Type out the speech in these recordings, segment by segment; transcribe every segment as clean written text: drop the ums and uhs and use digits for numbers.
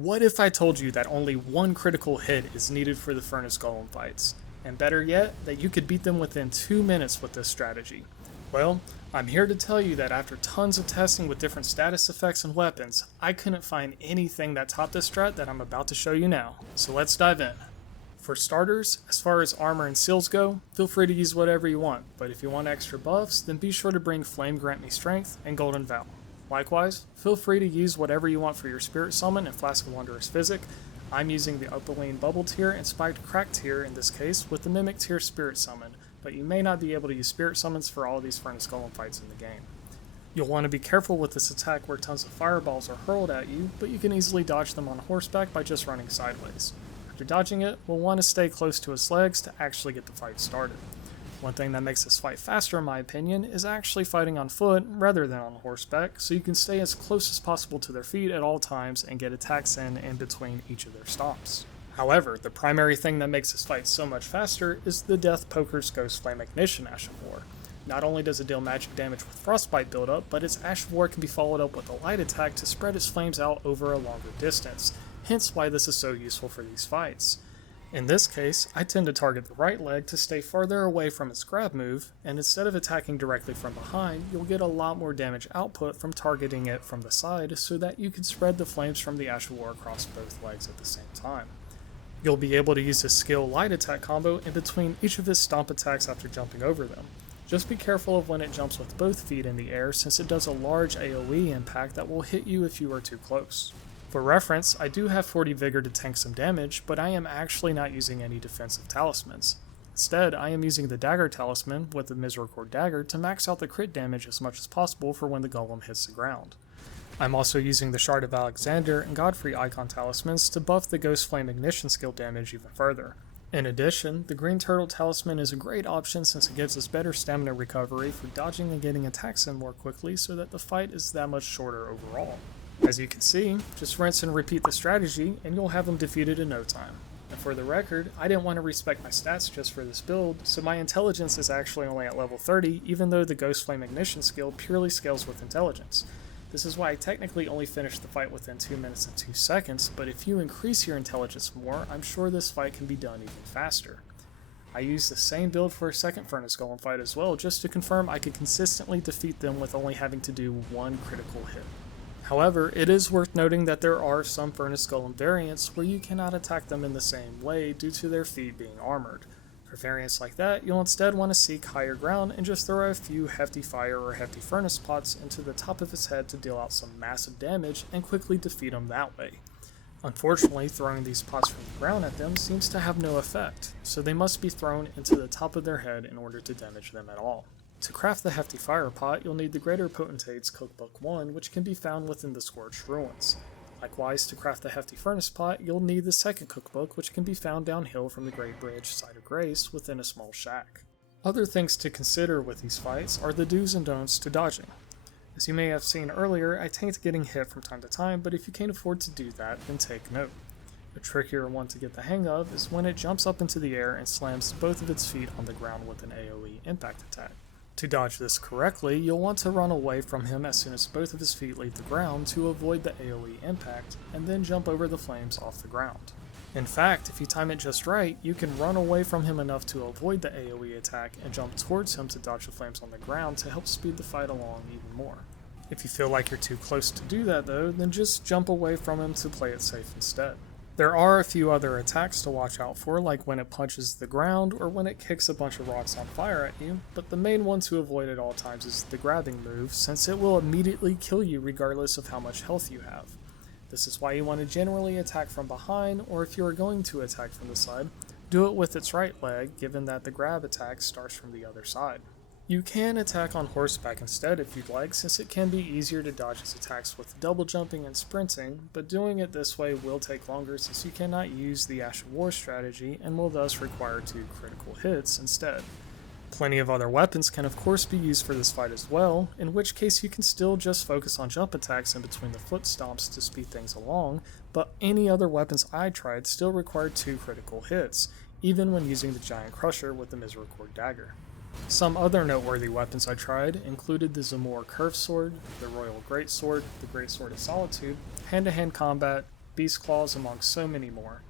What if I told you that only one critical hit is needed for the Furnace Golem fights? And better yet, that you could beat them within 2 minutes with this strategy? Well, I'm here to tell you that after tons of testing with different status effects and weapons, I couldn't find anything that topped this strat that I'm about to show you now. So let's dive in. For starters, as far as armor and seals go, feel free to use whatever you want, but if you want extra buffs, then be sure to bring Flame Grant Me Strength and Golden Vow. Likewise, feel free to use whatever you want for your Spirit Summon and Flask of Wondrous Physic. I'm using the Opaline Bubble tier and Spiked Crack tier in this case with the Mimic tier Spirit Summon, but you may not be able to use Spirit Summons for all of these Furnace Golem fights in the game. You'll want to be careful with this attack where tons of fireballs are hurled at you, but you can easily dodge them on horseback by just running sideways. After dodging it, we'll want to stay close to its legs to actually get the fight started. One thing that makes this fight faster in my opinion is actually fighting on foot rather than on horseback, so you can stay as close as possible to their feet at all times and get attacks in between each of their stomps. However, the primary thing that makes this fight so much faster is the Death Poker's Ghost Flame Ignition Ash of War. Not only does it deal magic damage with Frostbite buildup, but its Ash of War can be followed up with a light attack to spread its flames out over a longer distance, hence why this is so useful for these fights. In this case, I tend to target the right leg to stay farther away from its grab move, and instead of attacking directly from behind, you'll get a lot more damage output from targeting it from the side so that you can spread the flames from the Ash of War across both legs at the same time. You'll be able to use the skill light attack combo in between each of his stomp attacks after jumping over them. Just be careful of when it jumps with both feet in the air since it does a large AoE impact that will hit you if you are too close. For reference, I do have 40 Vigor to tank some damage, but I am actually not using any defensive talismans. Instead, I am using the Dagger Talisman with the Misericord Dagger to max out the crit damage as much as possible for when the golem hits the ground. I'm also using the Shard of Alexander and Godfrey Icon Talismans to buff the Ghost Flame Ignition skill damage even further. In addition, the Green Turtle Talisman is a great option since it gives us better stamina recovery for dodging and getting attacks in more quickly so that the fight is that much shorter overall. As you can see, just rinse and repeat the strategy and you'll have them defeated in no time. And for the record, I didn't want to respect my stats just for this build, so my intelligence is actually only at level 30 even though the Ghost Flame Ignition skill purely scales with intelligence. This is why I technically only finished the fight within 2 minutes and 2 seconds, but if you increase your intelligence more, I'm sure this fight can be done even faster. I used the same build for a second Furnace Golem fight as well just to confirm I could consistently defeat them with only having to do one critical hit. However, it is worth noting that there are some Furnace Golem variants where you cannot attack them in the same way due to their feet being armored. For variants like that, you'll instead want to seek higher ground and just throw a few Hefty Fire or Hefty Furnace pots into the top of his head to deal out some massive damage and quickly defeat him that way. Unfortunately, throwing these pots from the ground at them seems to have no effect, so they must be thrown into the top of their head in order to damage them at all. To craft the Hefty Fire Pot, you'll need the Greater Potentate's Cookbook 1, which can be found within the Scorched Ruins. Likewise, to craft the Hefty Furnace Pot, you'll need the second cookbook, which can be found downhill from the Great Bridge Site of Grace within a small shack. Other things to consider with these fights are the do's and don'ts to dodging. As you may have seen earlier, I tanked getting hit from time to time, but if you can't afford to do that, then take note. A trickier one to get the hang of is when it jumps up into the air and slams both of its feet on the ground with an AoE impact attack. To dodge this correctly, you'll want to run away from him as soon as both of his feet leave the ground to avoid the AoE impact, and then jump over the flames off the ground. In fact, if you time it just right, you can run away from him enough to avoid the AoE attack and jump towards him to dodge the flames on the ground to help speed the fight along even more. If you feel like you're too close to do that though, then just jump away from him to play it safe instead. There are a few other attacks to watch out for, like when it punches the ground or when it kicks a bunch of rocks on fire at you, but the main one to avoid at all times is the grabbing move, since it will immediately kill you regardless of how much health you have. This is why you want to generally attack from behind, or if you are going to attack from the side, do it with its right leg, given that the grab attack starts from the other side. You can attack on horseback instead if you'd like, since it can be easier to dodge its attacks with double jumping and sprinting, but doing it this way will take longer since you cannot use the Ash of War strategy and will thus require 2 critical hits instead. Plenty of other weapons can of course be used for this fight as well, in which case you can still just focus on jump attacks in between the foot stomps to speed things along, but any other weapons I tried still required 2 critical hits, even when using the Giant Crusher with the Misericord Dagger. Some other noteworthy weapons I tried included the Zamor Curved Sword, the Royal Greatsword, the Greatsword of Solitude, hand-to-hand combat, beast claws, among so many more.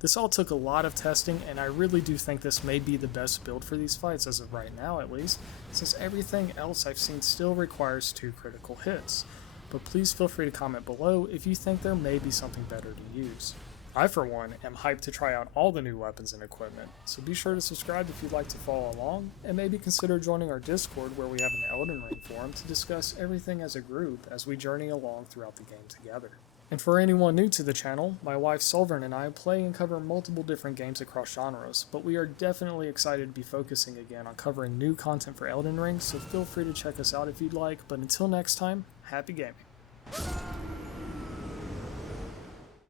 This all took a lot of testing, and I really do think this may be the best build for these fights, as of right now at least, since everything else I've seen still requires 2 critical hits. But please feel free to comment below if you think there may be something better to use. I, for one, am hyped to try out all the new weapons and equipment, so be sure to subscribe if you'd like to follow along, and maybe consider joining our Discord where we have an Elden Ring forum to discuss everything as a group as we journey along throughout the game together. And for anyone new to the channel, my wife Solvern and I play and cover multiple different games across genres, but we are definitely excited to be focusing again on covering new content for Elden Ring, so feel free to check us out if you'd like, but until next time, happy gaming.